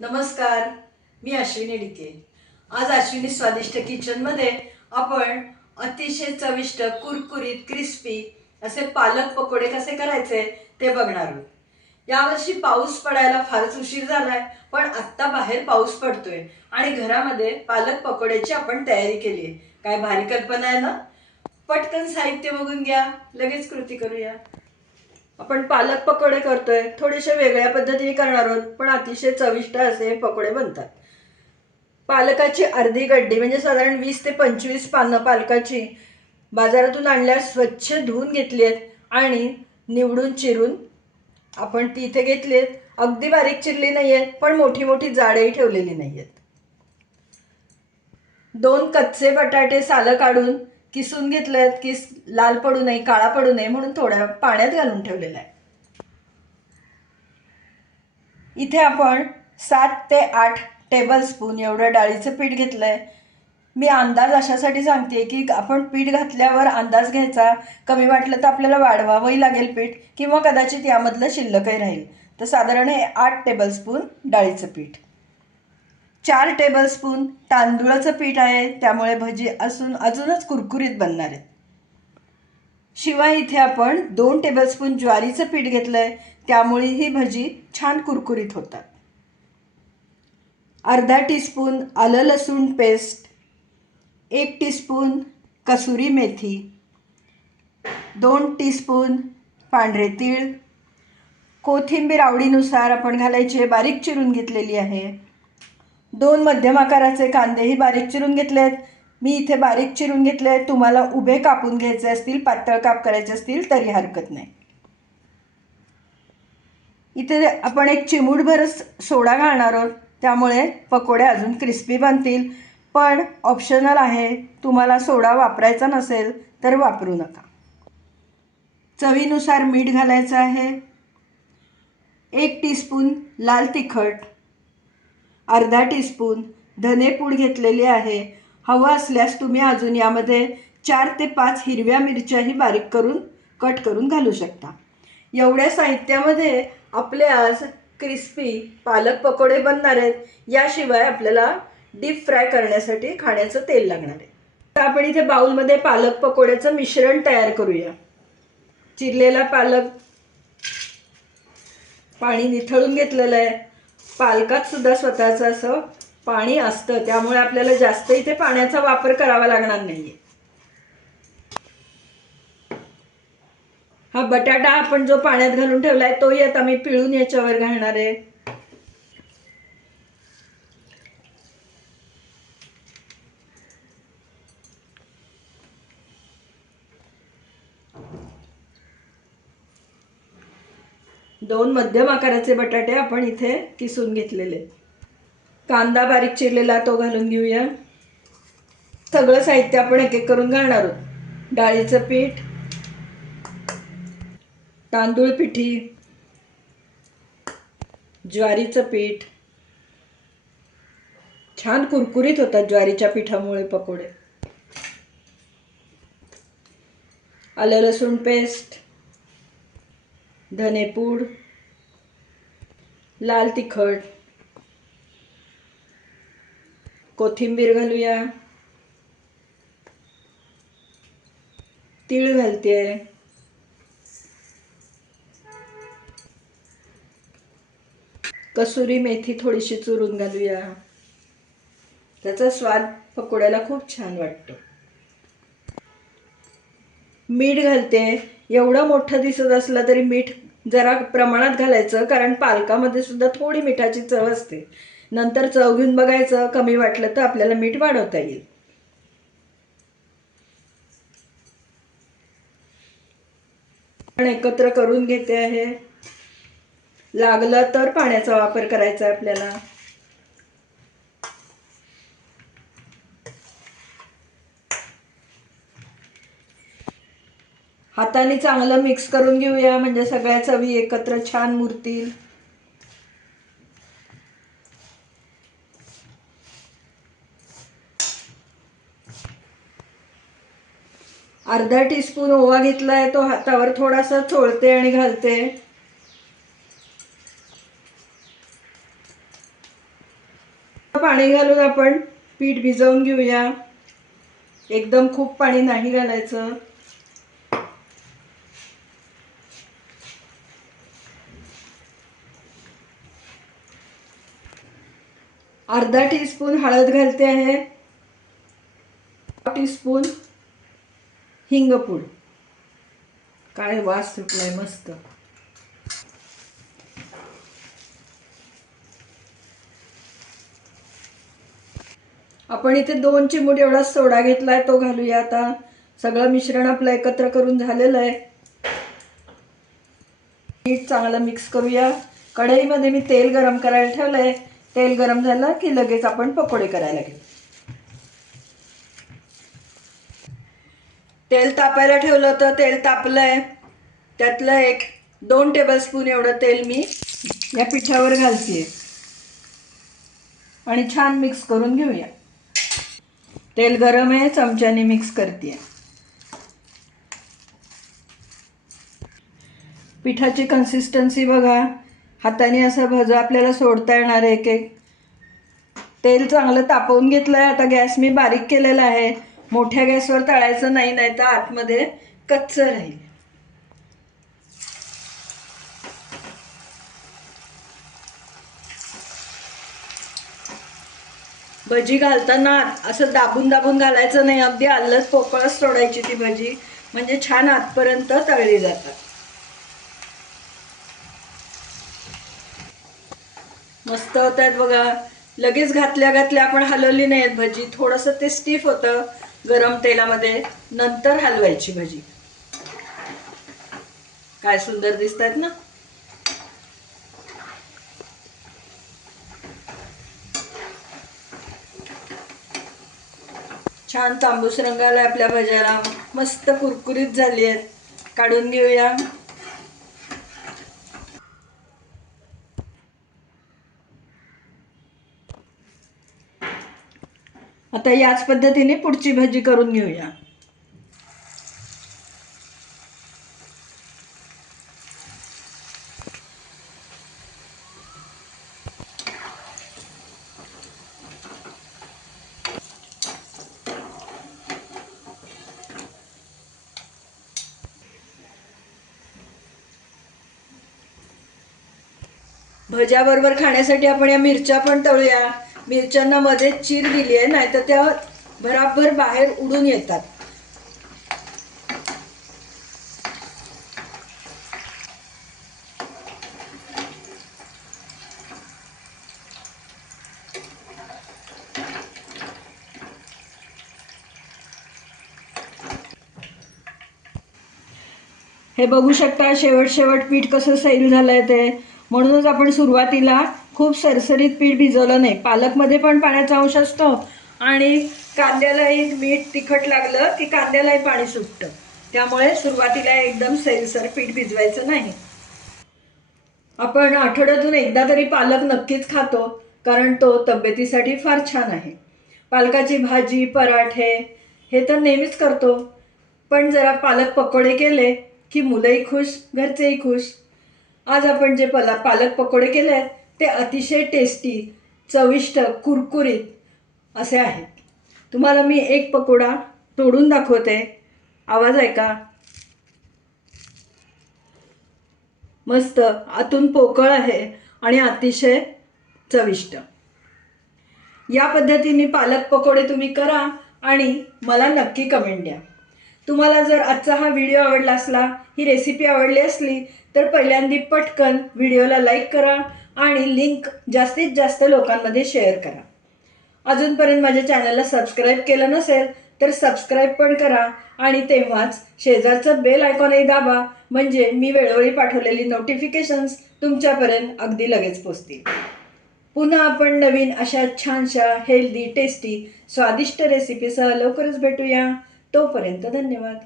नमस्कार, मी अश्विनी डिके। आज अश्विनी स्वादिष्ट किचनमध्ये आपण अतिशय चविष्ट कुरकुरीत क्रिस्पी असे पालक पकोडे कसे करायचे ते बघणार आहोत। यावर्षी पाऊस पडायला फारच उशीर झालाय, पण आत्ता बाहेर पाऊस पडतोय आणि घरामध्ये पालक पकोड्याची आपण तयारी केली आहे। काय भारी कल्पना आहे ना? पटकन साहित्य बघून घ्या, लगेच कृती करूया। आपण पालक पकोडे करतोय, थोडेसे वेगळ्या पद्धतीने करणार आहोत, पण अतिशय चविष्ट असे पकोडे बनतात। पालकाची अर्धी गड्डी म्हणजे साधारण 20 ते 25 पानं पालकाची बाजारातून आणल्यास स्वच्छ धुवून घेतली आहेत आणि निवडून चिरून आपण ती इथे घेतली आहेत। अगदी बारीक चिरली नाहीयेत, पण मोठी मोठी जाडही ठेवलेली नाहीयेत। 2 कच्चे बटाटे सालं काढून किसून घेतलेत, की लाल पडू नये, काळा पडू नये म्हणून थोड्या पाण्यात घालून ठेवलेला आहे। इथे आपण 7 ते 8 टेबलस्पून एवढं डाळीचं पीठ घेतलंय। मी अंदाज अशासाठी सांगते की आपण पीठ घातल्यावर अंदाज घ्यायचा, कमी वाटलं तर आपल्याला वाढवावंही लागेल पीठ, किंवा कदाचित यामधलं शिल्लकही राहील। तर साधारण हे 8 टेबलस्पून डाळीचं पीठ, 4 टेबलस्पून तांदूळाचं पीठ आहे, त्यामुळे भजी अजूनच कुरकुरीत बनणार आहेत। शिवाय इथे आपण 2 टेबलस्पून ज्वारीचं पीठ घेतलंय, त्यामुळे ही भजी छान कुरकुरीत होतात। अर्धा टीस्पून आलं लसूण paste, 1 teaspoon kasuri methi, 2 teaspoon पांढरे तीळ, कोथिंबीर आवडीनुसार आपण घालायची, बारीक चिरून घेतलेली आहे। 2 मध्यम आकाराचे कांदेही बारीक चिरून घेतलेत, मी इथे बारीक चिरून घेतले। तुम्हाला उभे कापून घ्यायचे असतील, पातळ काप करायचे असतील तरी हरकत नाही। इथे आपण 1 चिमूटभर सोडा घालणार आहोत, त्यामुळे पकोडे अजून क्रिस्पी बनतील, पण ऑप्शनल आहे। तुम्हाला सोडा वापरायचा नसेल तर वापरू नका। चवीनुसार मीठ घालायचं आहे, 1 टीस्पून लाल तिखट, अर्धा टीस्पून धनेपूड घेतलेली आहे। हवं असल्यास तुम्ही अजून यामध्ये 4 ते 5 हिरव्या मिरच्याही बारीक करून कट करून घालू शकता। एवढ्या साहित्यामध्ये आपले आज क्रिस्पी पालक पकोडे बनणार आहेत। याशिवाय आपल्याला डीप फ्राय करण्यासाठी खाण्याचं तेल लागणार आहे। तर आपण इथे बाउलमध्ये पालक पकोड्याचं मिश्रण तयार करूया। चिरलेला पालक पाणी निथळून घेतलेलं आहे। पालकात सुद्धा स्वतःचं असं पाणी असतं, त्यामुळे आपल्याला जास्त इथे पाण्याचा वापर करावा लागणार नाहीये। हा बटाटा आपण जो पाण्यात घालून ठेवलाय तोही आता मी पिळून याच्यावर घालणार आहे। दोन मध्यम आकाराचे बटाटे आपण इथे किसून घेतलेले। कांदा बारीक चिरलेला तो घालून घेऊया। सगळं साहित्य आपण एक एक करून घालणार आहोत। डाळीचं पीठ, तांदूळ पिठी, ज्वारीचं पीठ, छान कुरकुरीत होतात ज्वारीच्या पिठामुळे पकोडे, आलं लसूण पेस्ट, धनेपूड, लाल तिखट, कोथिंबीर घालूया, तीळ घालते, कसुरी मेथी थोडीशी चुरून घालूया, त्याचा स्वाद पकोड्याला खूप छान वाटतो। मीठ घालते, एवढं मोठं दिसत असलं तरी मीठ जरा प्रमाणात घालायचं, कारण पालकामध्ये सुद्धा थोडी मिठाची चव असते। नंतर चव घेऊन बघायचं, कमी वाटलं तर आपल्याला मीठ वाढवता येईल। पण एकत्र करून घेते आहे, लागलं तर पाण्याचा वापर करायचा आपल्याला। हाताने चांगलं मिक्स करून घेऊया, म्हणजे सगळ्या चवी एकत्र छान मुरतील। अर्धा टीस्पून ओवा घेतलाय, तो हातावर थोडासा चोळते आणि घालते। पाणी घालून आपण पीठ भिजवून घेऊया. एकदम खूप पाणी नाही घालायचं. अर्धा टीस्पून हळद घालते आहे. टीस्पून हिंगपूड. काय वास सुटलाय मस्त. आपण इथे 2 चिमूट एवढा सोडा घेतलाय, तो घालूया आता. सगळं मिश्रण आपलं एकत्र करून झालेलं आहे. मीठ चांगलं मिक्स करूया. कढईमध्ये मी तेल गरम करायला ठेवलंय. तेल गरम झालं की लगेच आपण पकोडे करायला घेऊ. तेल तापायला ठेवलं होतं, तेल तापलंय. त्यातलं 2 टेबलस्पून एवढं तेल मी या पिठावर घालतेय आणि छान मिक्स करून घेऊया. तेल गरम आहे, चमच्याने मिक्स करते. पिठाची कन्सिस्टन्सी बघा. हाताने असं भज आपल्याला सोडता येणार आहे. एक तेल चांगलं तापवून घेतलंय. आता गॅस मी बारीक केलेला आहे. मोठ्या गॅसवर तळायचं नाही, नाहीतर आतमध्ये कच्चं राहील. भजी घालताना असं दाबून दाबून घालायचं नाही. अगदी आलंच पोकळच सोडायची ती भजी, म्हणजे छान आतपर्यंत तळली जातात. मस्त होत आहेत बघा. लगेच घातल्या घातल्या आपण हलवली नाहीत भजी. थोडंसं ते स्टिफ होतं गरम तेलामध्ये, नंतर हलवायची भजी. काय सुंदर दिसतात ना. छान तांबूस रंग आलाय आपल्या भज्याला. मस्त कुरकुरीत झाली आहेत. काढून घेऊया. आता याच पद्धतीने पुढची भजी करून घेऊया. भज्याबरोबर खाण्यासाठी आपण या मिरच्या पण तळूया. मिरच्यांना मध्ये चीर दिली आहे, नाहीतर त्या भराभर बाहेर उडून येतात. हे बघू शकता शेवट पीठ कसं सैल झालंय ते. म्हणूनच आपण सुरुवातीला खूप सरसरीत पीठ भिजवलं नाही. पालकमध्ये पण पाण्याचा अंश असतो आणि कांद्यालाही मीठ तिखट लागलं की कांद्यालाही पाणी सुटतं. त्यामुळे सुरुवातीला एकदम सैलसर पीठ भिजवायचं नाही. आपण आठवड्यातून एकदा तरी पालक नक्कीच खातो, कारण तो तब्येतीसाठी फार छान आहे. पालकाची भाजी, पराठे हे तर नेहमीच करतो, पण जरा पालक पकोडे केले की मुलंही खुश, घरचेही खुश. आज आपण जे पालक पकोडे केले आहेत ते अतिशय टेस्टी, चविष्ट, कुरकुरीत असे आहेत. तुम्हाला मी एक पकोडा तोडून दाखवते. आवाज ऐका. मस्त आतून पोकळ आहे आणि अतिशय चविष्ट. या पद्धतीने पालक पकोडे तुम्ही करा आणि मला नक्की कमेंट द्या. तुम्हाला जर आजचा हा व्हिडिओ आवडला असला, ही रेसिपी आवडली असली, तर पहिल्यांदा पटकन व्हिडिओला लाईक करा आणि लिंक जास्तीत जास्त लोकांमध्ये शेअर करा. अजूनपर्यंत माझ्या चॅनलला सबस्क्राईब केलं नसेल तर सबस्क्राईब पण करा आणि तेव्हाच शेजारचं बेल आयकॉनही दाबा, म्हणजे मी वेळोवेळी पाठवलेली नोटिफिकेशन्स तुमच्यापर्यंत अगदी लगेच पोहोचतील. पुन्हा आपण नवीन अशा छानशा हेल्दी, टेस्टी, स्वादिष्ट रेसिपीसह लवकरच भेटूया. तोपर्यंत धन्यवाद.